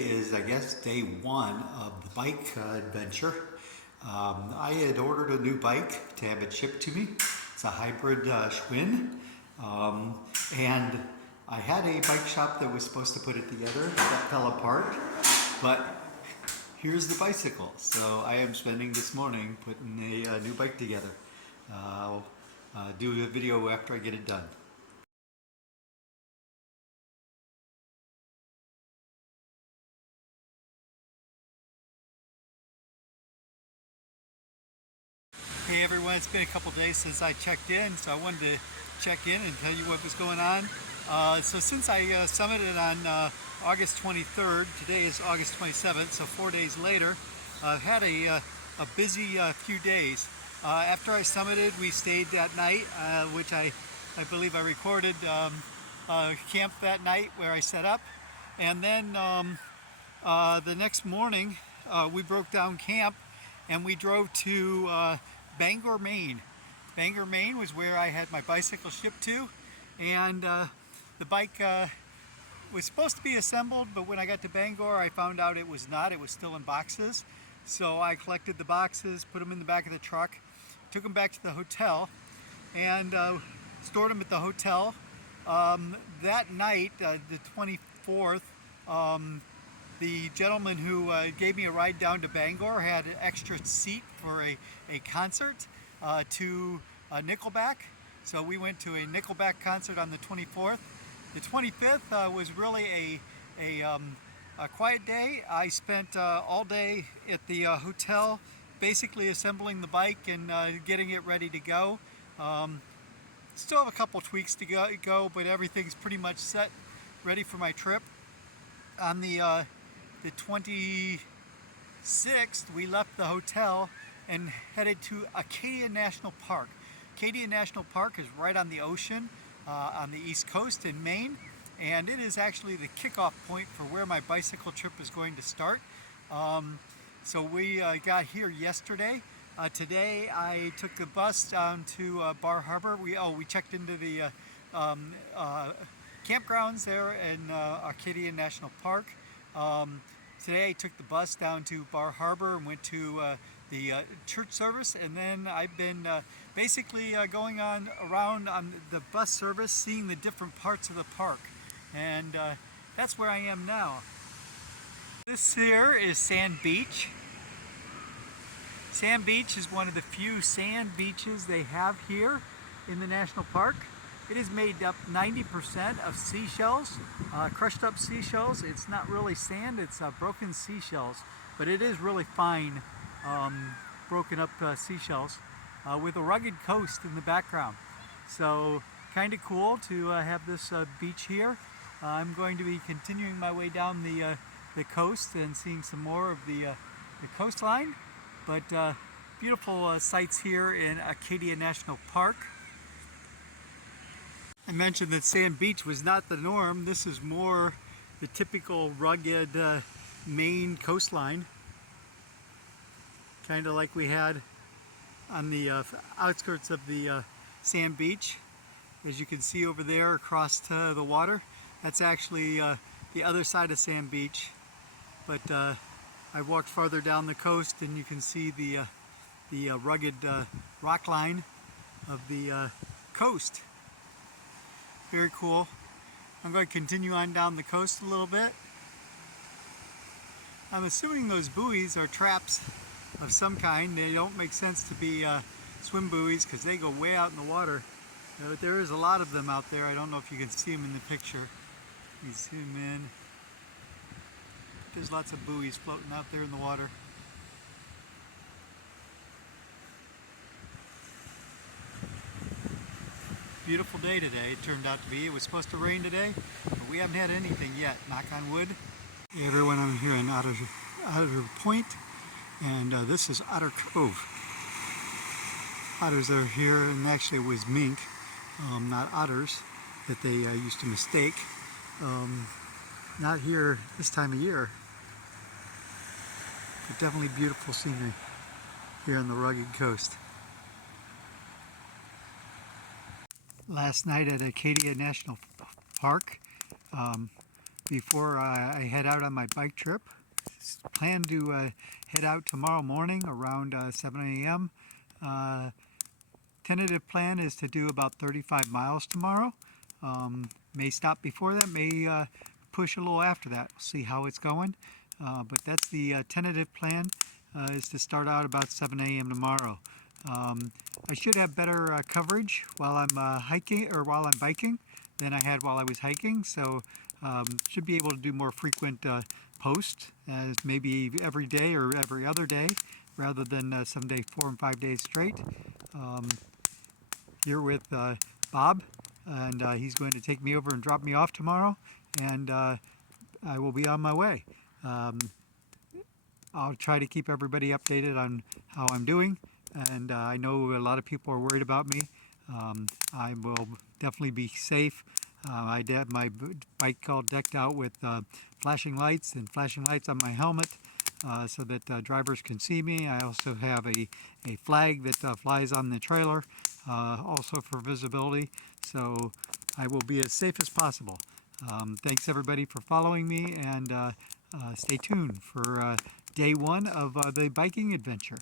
is, I guess, day one of the bike adventure. I had ordered a new bike to have it shipped to me. It's a hybrid Schwinn. And I had a bike shop that was supposed to put it together. That fell apart. But here's the bicycle. So I am spending this morning putting a new bike together. I'll do a video after I get it done. Hey everyone, it's been a couple days since I checked in, so I wanted to check in and tell you what was going on. So since I summited on August 23rd, today is August 27th, so 4 days later, I've had a busy few days. After I summited, we stayed that night, which I believe I recorded camp that night where I set up. And then the next morning, we broke down camp and we drove to Bangor, Maine. Bangor, Maine was where I had my bicycle shipped to, and the bike was supposed to be assembled, but when I got to Bangor I found out it was not. It was still in boxes. So I collected the boxes, put them in the back of the truck, took them back to the hotel, and stored them at the hotel. That night, the 24th, the gentleman who gave me a ride down to Bangor had an extra seat for a concert to Nickelback. So we went to a Nickelback concert on the 24th. The 25th was really a quiet day. I spent all day at the hotel basically assembling the bike and getting it ready to go. Still have a couple tweaks to go, but everything's pretty much set, ready for my trip. On the 26th, we left the hotel and headed to Arcadia National Park. Arcadia National Park is right on the ocean on the east coast in Maine, and it is actually the kickoff point for where my bicycle trip is going to start. So we got here yesterday. Today I took the bus down to Bar Harbor. We checked into the campgrounds there in Arcadia National Park. Today I took the bus down to Bar Harbor and went to the church service, and then I've been basically going around on the bus service, seeing the different parts of the park, and that's where I am now. This here is Sand Beach. Sand Beach is one of the few sand beaches they have here in the national park. It is made up 90% of seashells, crushed up seashells. It's not really sand, it's broken seashells, but it is really fine broken up seashells with a rugged coast in the background. So kind of cool to have this beach here. I'm going to be continuing my way down the coast and seeing some more of the coastline, but beautiful sights here in Arcadia National Park. I mentioned that Sand Beach was not the norm. This is more the typical rugged Maine coastline, kind of like we had on the outskirts of the Sand Beach. As you can see over there across to the water, that's actually the other side of Sand Beach. But I walked farther down the coast and you can see the rugged rock line of the coast. Very cool. I'm going to continue on down the coast a little bit. I'm assuming those buoys are traps of some kind. They don't make sense to be swim buoys because they go way out in the water. But there is a lot of them out there. I don't know if you can see them in the picture. You zoom in. There's lots of buoys floating out there in the water. Beautiful day today, it turned out to be. It was supposed to rain today, but we haven't had anything yet, knock on wood. Hey everyone, I'm here in Otter Point, and this is Otter Cove. Otters are here, and actually it was mink, not otters, that they used to mistake. Not here this time of year, but definitely beautiful scenery here on the rugged coast. Last night at Arcadia National Park, before I head out on my bike trip. Plan to head out tomorrow morning around 7 a.m. Tentative plan is to do about 35 miles tomorrow. May stop before that, may push a little after that. We'll see how it's going. But that's the tentative plan, is to start out about 7 a.m. tomorrow. I should have better coverage while I'm hiking or while I'm biking than I had while I was hiking, so should be able to do more frequent posts, as maybe every day or every other day, rather than some day 4 and 5 days straight. Here with Bob, and he's going to take me over and drop me off tomorrow, and I will be on my way. I'll try to keep everybody updated on how I'm doing, and I know a lot of people are worried about me. I will definitely be safe. I have my bike all decked out with flashing lights and flashing lights on my helmet, so that drivers can see me. I also have a flag that flies on the trailer, also for visibility, so I will be as safe as possible. Thanks everybody for following me, and stay tuned for day one of the biking adventure.